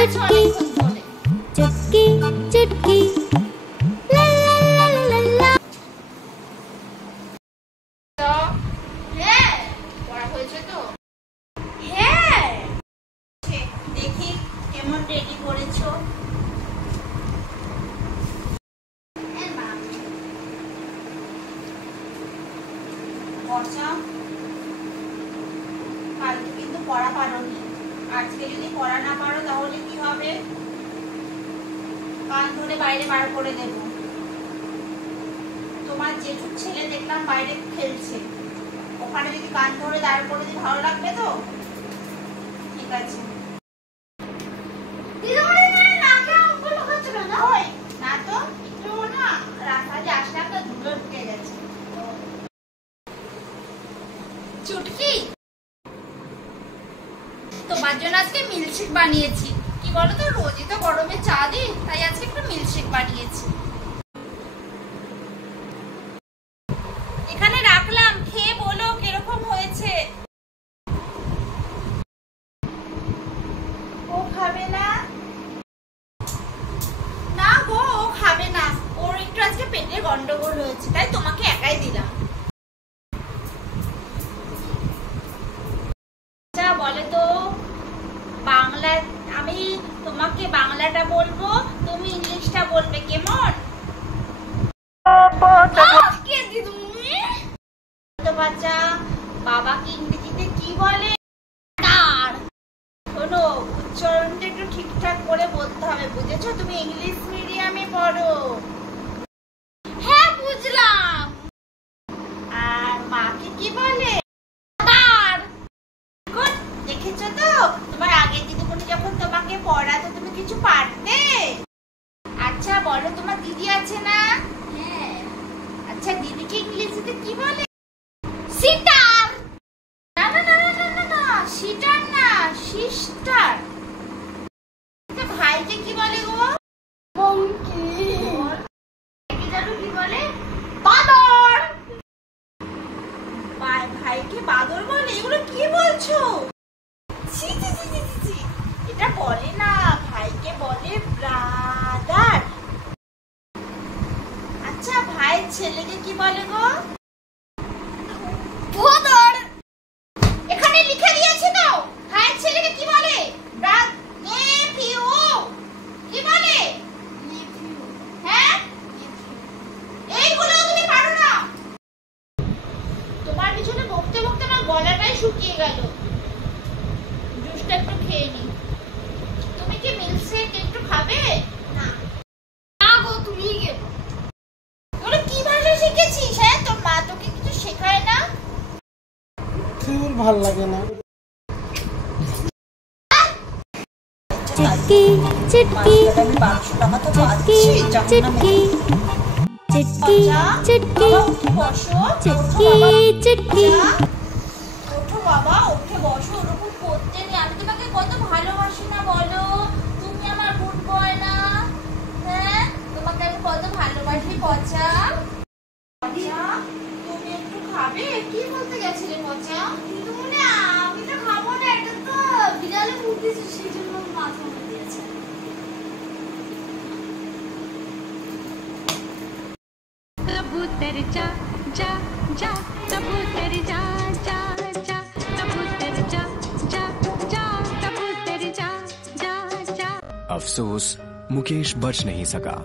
चुटकी चुटकी चुटकी ला ला ला ला ला। হ্যাঁ পড়া হয়েছে তো? হ্যাঁ দেখি কেমন রেডি করেছো। বর্ষা কালকে কিন্তু পড়া পারোনি, আজকে যদি পড়া না পারো তাহলে কি হবে? কান ধরে বাইরে বার করে দেব। তোমার জেঠুর ছেলে দেখলাম বাইরে খেলছে, ওখানে যদি কান ধরে দাঁড় করে দিই ভালো লাগবে তো? ঠিক আছে। না তো একটু না রাস্তায় আসলে একটা ধুলো ঢুকে গেছে। চুটকি তোমার জন্য আজকে মিল্কশেক বানিয়েছি। কি বলো তো, রোজই তো গরমে চা দিই, তাই আজকে একটু মিল্কশেক বানিয়েছি। এখানে রাখলাম, খেয়ে বলো কিরকম হয়েছে। ও খাবে না? না গো, ও খাবে না, ওর একটু আজকে পেটে গন্ডগোল হয়েছে, তাই তোমাকে একাই দিলাম। আচ্ছা বলে তো বাংলা, আমি তোমাকে বাংলাটা বলবো, তুমি ইংলিশটা বলবে, কেমন? তো বাচ্চা বাবাকে ইংরেজিতে কি বলে? শোনো, উচ্চারণটা একটু ঠিকঠাক করে বলতে হবে, বুঝেছো? তুমি ইংলিশ মিডিয়ামে পড়ো। হ্যাঁ বুঝলাম। আর মাকে কি বলে? দেখেছো তো তোমার আগের দিদিমণি যখন তোমাকে পড়াতো তুমি কিছু পারতে? আচ্ছা বলো, তোমার দিদি আছে না? হ্যাঁ। আচ্ছা দিদিকে ইংলিশে কি বলে? সিস্টার। না না না না না না, সিস্টার না, সিস্টার। ভাইকে কি বলে গো? মঙ্কি। ভাইকে জানো কি বলে? বাদর। ভাইকে বাদর বলে? এগুলো কি বলছো? এটা বলে না, ভাইকে বলে ব্রাদার। আচ্ছা ভাইয়ের ছেলেকে কি বলে গো? ব্রাদার। এখানে লিখে দিয়েছে তো, ভাইয়ের ছেলেকে কি বলে? নেফিউ। কি বলে? হ্যাঁ, এইগুলো তুমি পারো না। তোমার পিছনে বকতে বকতে আমার গলাটাই শুকিয়ে গেল। জুসটা একটু খেয়ে নি। তুমি কি মিল্কশেক একটু খাবে? না না গো, তুমি ওরা কি ভাষা শিখেছিস? হ্যাঁ, তোর মা তোকে কিছু শেখায় না? তোর ভাল লাগে না? चुटकी चुटकी चुटकी चुटकी चुटकी चुटकी বসো, चुटकी चुटकी। ওঠো বাবা, উঠে বসো, ওরকম করতে নেই। আমি তোমাকে কত ভালোবাসি না বলো? তুমি আমার গুড বয় না? হ্যাঁ, তোমাকে আমি কত ভালোবাসি পচা। পচা তুমি একটু খাবে? কি বলতে গেছিলে পচা? কিন্তু মনে আমি তো খাবো না, এটা তো বিড়ালে মুখ দিয়েছে, সেই জন্য মাথা মুখ দিয়েছে। कबूतर जा जा जा, कबूतर जा जा जा, कबूतर जा जा जा, कबूतर जा जा जा। अफसोस मुकेश बच नहीं सका।